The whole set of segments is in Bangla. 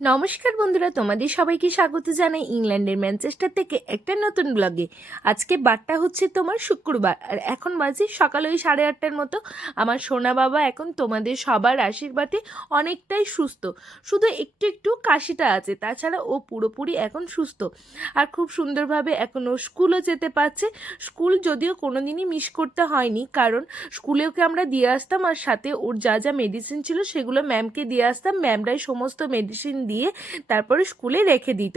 নমস্কার বন্ধুরা, তোমাদের সবাইকে স্বাগত জানাই ইংল্যান্ডের ম্যানচেস্টার থেকে একটা নতুন ব্লগে। আজকে বারটা হচ্ছে তোমার শুক্রবার, আর এখন বাজে সকাল ওই সাড়ে আটটার মতো। আমার সোনা বাবা এখন তোমাদের সবার আশীর্বাদে অনেকটাই সুস্থ। শুধু একটু একটু কাশিটা আছে, তাছাড়া ও পুরোপুরি এখন সুস্থ। আর খুব সুন্দরভাবে এখন ও স্কুলও যেতে পারছে। স্কুল যদিও কোনো দিনই মিস করতে হয়নি, কারণ স্কুলে ওকে আমরা দিয়ে আসতাম? আর সাথে ওর যা যা মেডিসিন ছিল সেগুলো ম্যামকে দিয়ে আসতাম। ম্যামরাই সমস্ত মেডিসিন দিয়ে তারপরে স্কুলে রেখে দিত।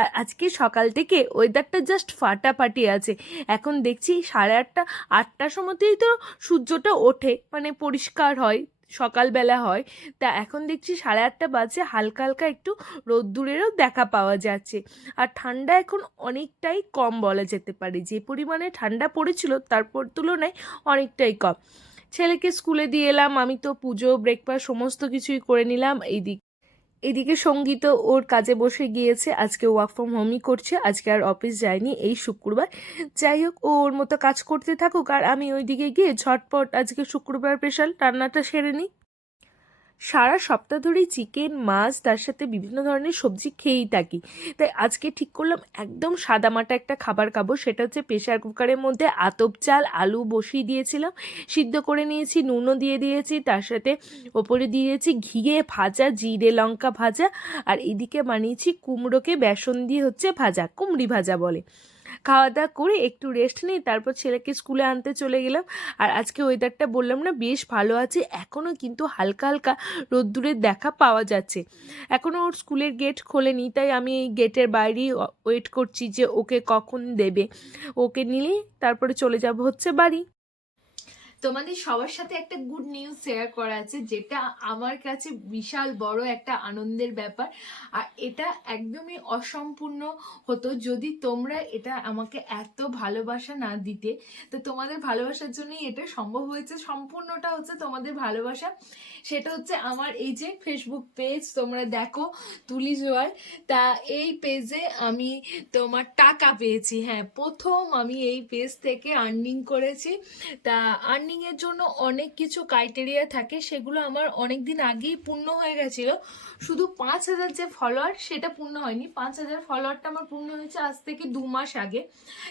আর আজকে সকাল থেকে ওয়েদারটা জাস্ট ফাটাফাটি আছে। এখন দেখছি সাড়ে আটটা, আটটার সময়তেই তো সূর্যটা ওঠে মানে পরিষ্কার হয়, সকালবেলা হয়। তা এখন দেখছি সাড়ে আটটা বাজে, হালকা হালকা একটু রোদ্দুরেরও দেখা পাওয়া যাচ্ছে। আর ঠান্ডা এখন অনেকটাই কম বলা যেতে পারে। যে পরিমাণে ঠান্ডা পড়েছিল তারপর তুলনায় অনেকটাই কম। ছেলেকে স্কুলে দিয়ে এলাম, আমি তো পুজো ব্রেকফাস্ট সমস্ত কিছুই করে নিলাম, এইদিক এদিকে সংগীত ওর কাজে বসে গিয়েছে। আজকে ওয়ার্ক ফ্রম হোমই করছে। আজকে আর অফিস যায়নি এই শুক্রবার। যাই হোক, ও ওর মতো কাজ করতে থাকুক আর আমি ওইদিকে গিয়ে ঝটপট আজকে শুক্রবার স্পেশাল রান্নাটা সেরে নিই। সারা সপ্তাহ ধরেই চিকেন, মাছ, তার সাথে বিভিন্ন ধরনের সবজি খেয়েই থাকি। তাই আজকে ঠিক করলাম একদম সাদামাটা একটা খাবার খাব, সেটা হচ্ছে প্রেশার কুকারের মধ্যে আতপ চাল, আলু বসিয়ে দিয়েছিলাম, সিদ্ধ করে নিয়েছি, নুনও দিয়ে দিয়েছি, তার সাথে ওপরে দিয়েছি ঘিয়ে ভাজা, জিরে লঙ্কা ভাজা, আর এদিকে বানিয়েছি কুমড়োকে বেসন দিয়ে হচ্ছে ভাজা, কুমড়ি ভাজা বলে। খাওয়া দাওয়া করে একটু রেস্ট নিই তারপর ছেলেকে স্কুলে আনতে চলে গেলাম। আর আজকে ওয়েদারটা বললাম না, বেশ ভালো আছে। এখনও কিন্তু হালকা হালকা রোদ্দুরের দেখা পাওয়া যাচ্ছে। এখনও ওর স্কুলের গেট খোলেনি, তাই আমি এই গেটের বাইরেই ওয়েট করছি যে ওকে কখন দেবে। ওকে নিলেই তারপরে চলে যাব হচ্ছে বাড়ি। তোমাদের সবার সাথে একটা গুড নিউজ শেয়ার করা আছে, যেটা আমার কাছে বিশাল বড় একটা আনন্দের ব্যাপার। আর এটা একদমই অসম্পূর্ণ হতো যদি তোমরা এটা আমাকে এত ভালোবাসা না দিতে। তো তোমাদের ভালোবাসার জন্যই এটা সম্ভব হয়েছে। সম্পূর্ণটা হচ্ছে তোমাদের ভালোবাসা। সেটা হচ্ছে আমার এই যে ফেসবুক পেজ তোমরা দেখো, তুলি জোয়ার। তা এই পেজে আমি তোমার টাকা পেয়েছি। হ্যাঁ প্রথম আমি এই পেজ থেকে আর্নিং করেছি। তা আর্নিং এর জন্য অনেক কিছু ক্রাইটেরিয়া থাকে, সেগুলো আমার অনেক দিন আগেই পূর্ণ হয়ে গেছিল। শুধু পাঁচ হাজার যে ফলোয়ার সেটা পূর্ণ হয়নি। পাঁচ হাজার ফলোয়ারটা আমার পূর্ণ হয়েছে আজ থেকে দু মাস আগে।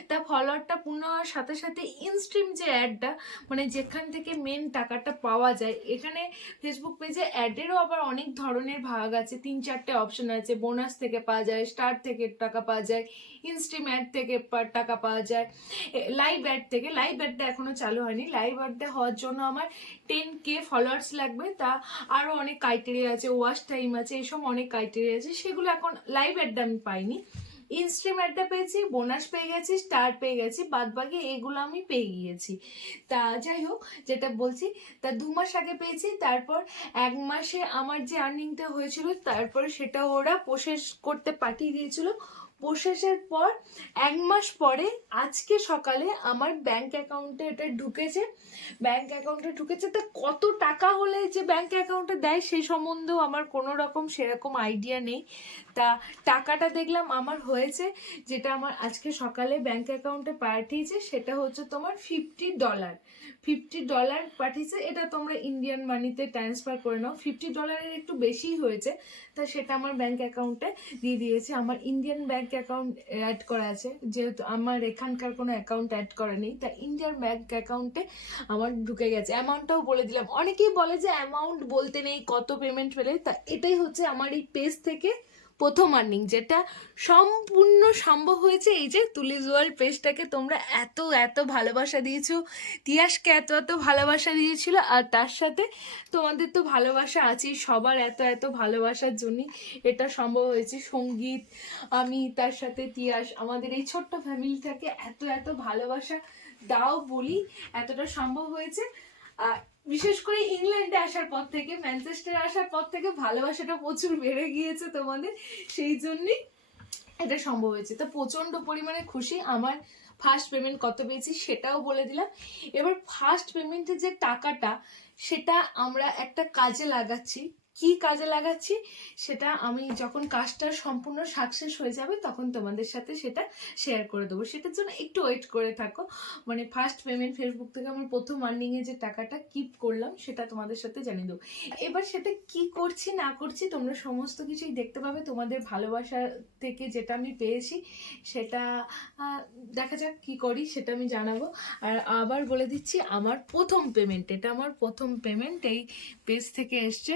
তা ফলোয়ারটা পূর্ণ হওয়ার সাথে সাথে ইনস্ট্রিম যে অ্যাডটা মানে যেখান থেকে মেন টাকাটা পাওয়া যায়, এখানে ফেসবুক পেজে অ্যাডেরও আবার অনেক ধরনের ভাগ আছে। তিন চারটে অপশন আছে। বোনাস থেকে পাওয়া যায় স্টার থেকে টাকা পাওয়া যায়। ইনস্ট্রিম অ্যাড থেকে টাকা পাওয়া যায়। লাইভ অ্যাড থেকে লাইভ অ্যাডটা এখনও চালু হয়নি। লাইভ অ্যাডটা হওয়ার জন্য আমার টেন কে ফলোয়ার্স লাগবে। তা আরও অনেক ক্রাইটেরিয়া আছে ওয়াশ টাইম আছে, এসব অনেক ক্রাইটেরিয়া আছে। সেগুলো এখন লাইভ অ্যাডটা আমি পাইনি। ইনস্ট্রিম অ্যাডটা পেয়েছি বোনাস পেয়ে গেছি স্টার পেয়ে গেছি বাদ বাকি এগুলো আমি পেয়ে গিয়েছি। তা যাই হোক, যেটা বলছি, তা দু মাস আগে পেয়েছি, তারপর এক মাসে আমার যে আর্নিংটা হয়েছিল, তারপর সেটা ওরা প্রসেস করতে পাঠিয়ে দিয়েছিল। প্রসেসের পর এক মাস পরে আজকে সকালে আমার ব্যাংক অ্যাকাউন্টে এটা ঢুকেছে। ব্যাংক অ্যাকাউন্টে ঢুকেছে, তা কত টাকা হলে যে ব্যাংক অ্যাকাউন্টে দেয় সেই সম্বন্ধেও আমার কোনো রকম সেরকম আইডিয়া নেই। তা টাকাটা দেখলাম আমার হয়েছে, যেটা আমার আজকে সকালে ব্যাংক অ্যাকাউন্টে পাঠিয়েছে, সেটা হচ্ছে তোমার ফিফটি ডলার ফিফটি ডলার পাঠিয়েছে, এটা তোমরা ইন্ডিয়ান মানিতে ট্রান্সফার করে নাও। ফিফটি ডলারের একটু বেশিই হয়েছে, তা সেটা আমার ব্যাংক অ্যাকাউন্টে দিয়ে দিয়েছে। আমার ইন্ডিয়ান ব্যাংক অ্যাকাউন্ট অ্যাড করা আছে। যেহেতু আমার এখানকার কোনো অ্যাকাউন্ট অ্যাড করা নেই, তা ইন্ডিয়ার ব্যাংক অ্যাকাউন্টে আমার ঢুকে গেছে। অ্যামাউন্টটাও বলে দিলাম। অনেকেই বলে যে অ্যামাউন্ট বলতে নেই, কত পেমেন্ট পেলে, তা এটাই হচ্ছে আমার এই পেজ থেকে প্রথম আর্নিং যেটা সম্পূর্ণ সম্ভব হয়েছে এই যে তুলিজ ওয়ার্ল্ড পেজটাকে তোমরা এত এত ভালোবাসা দিয়েছ, তিয়াসকে এত এত ভালোবাসা দিয়েছিল, আর তার সাথে তোমাদের তো ভালোবাসা আছেই, সবার এত এত ভালোবাসার জন্যই এটা সম্ভব হয়েছে। সংগীত, আমি, তার সাথে তিয়াস, আমাদের এই ছোট্ট ফ্যামিলিটাকে এত এত ভালোবাসা দাও বলি এতটা সম্ভব হয়েছে। বিশেষ করে ইংল্যান্ডে আসার পর থেকে ম্যানচেস্টারে আসার পর থেকে ভালোবাসাটা প্রচুর বেড়ে গিয়েছে তোমাদের। সেই জন্যই এটা সম্ভব হয়েছে। তো প্রচণ্ড পরিমাণে খুশি। আমার ফার্স্ট পেমেন্ট কত পেয়েছি সেটাও বলে দিলাম। এবার ফার্স্ট পেমেন্টের যে টাকাটা, সেটা আমরা একটা কাজে লাগাচ্ছি। কি কাজে লাগাচ্ছি সেটা আমি যখন কাজটা সম্পূর্ণ সাকসেস হয়ে যাবে তখন তোমাদের সাথে সেটা শেয়ার করে দেবো। সেটার জন্য একটু ওয়েট করে থাকো। মানে ফার্স্ট পেমেন্ট ফেসবুক থেকে আমার প্রথম আর্নিংয়ে যে টাকাটা কিপ করলাম সেটা তোমাদের সাথে জানিয়ে দেবো। এবার সেটা কি করছি, না করছি, তোমরা সমস্ত কিছুই দেখতে পাবে। তোমাদের ভালোবাসা থেকে যেটা আমি পেয়েছি সেটা দেখা যাক কি করি সেটা আমি জানাব। আর আবার বলে দিচ্ছি, আমার প্রথম পেমেন্ট এটা আমার প্রথম পেমেন্ট এই পেজ থেকে এসছে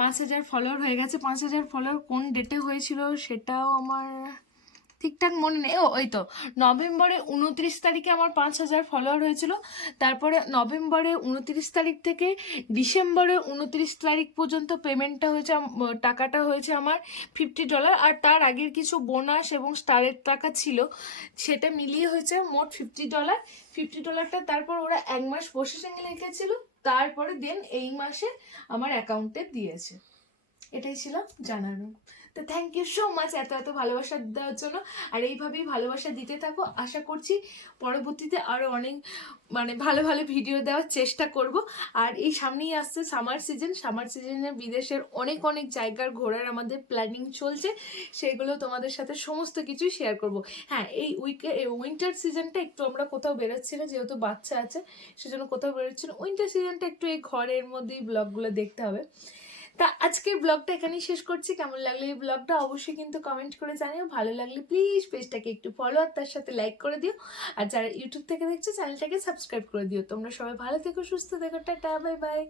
পাঁচ হাজার ফলোয়ার হয়ে গেছে। পাঁচ হাজার ফলোয়ার কোন ডেটে হয়েছিল সেটাও আমার ঠিকঠাক মনে নেই। ওই তো, নভেম্বরে উনত্রিশ তারিখে আমার পাঁচ হাজার ফলোয়ার হয়েছিল। তারপরে নভেম্বরে উনত্রিশ তারিখ থেকে ডিসেম্বরে উনত্রিশ তারিখ পর্যন্ত পেমেন্টটা হয়েছে টাকাটা হয়েছে আমার ফিফটি ডলার আর তার আগের কিছু বোনাস এবং স্টারের টাকা ছিল, সেটা মিলিয়ে হয়েছে মোট ফিফটি ডলার ফিফটি ডলারটা তারপর ওরা এক মাস প্রসেসিংয়ে রেখেছিল তারপরে দেন এই মাসে আমার অ্যাকাউন্টে দিয়েছে। এটাই ছিল জানানো তো থ্যাংক ইউ সো মাচ এত এত ভালোবাসা দেওয়ার জন্য। আর এইভাবেই ভালোবাসা দিতে থাকো। আশা করছি পরবর্তীতে আরও অনেক মানে ভালো ভালো ভিডিও দেওয়ার চেষ্টা করব। আর এই সামনেই আসছে সামার সিজন সামার সিজনে বিদেশের অনেক অনেক জায়গার ঘোরার আমাদের প্ল্যানিং চলছে। সেগুলো তোমাদের সাথে সমস্ত কিছুই শেয়ার করব। হ্যাঁ এই উইকে উইন্টার সিজনটা একটু আমরা কোথাও বেরোচ্ছি না, যেহেতু বাচ্চা আছে, সেজন্য কোথাও বেরোচ্ছি না। উইন্টার সিজনটা একটু এই ঘরের মধ্যেই ব্লগগুলো দেখতে হবে। তা আজকের ব্লগটা এখানেই শেষ করছি। কেমন লাগলে এই ব্লগটা অবশ্যই কিন্তু কমেন্ট করে জানিও। ভালো লাগলে প্লিজ পেজটাকে একটু ফলো আর তার সাথে লাইক করে দিও। আর যারা ইউটিউব থেকে দেখছ চ্যানেলটাকে সাবস্ক্রাইব করে দিও। তোমরা সবাই ভালো থেকো, সুস্থ থেকো, টাটা বাই বাই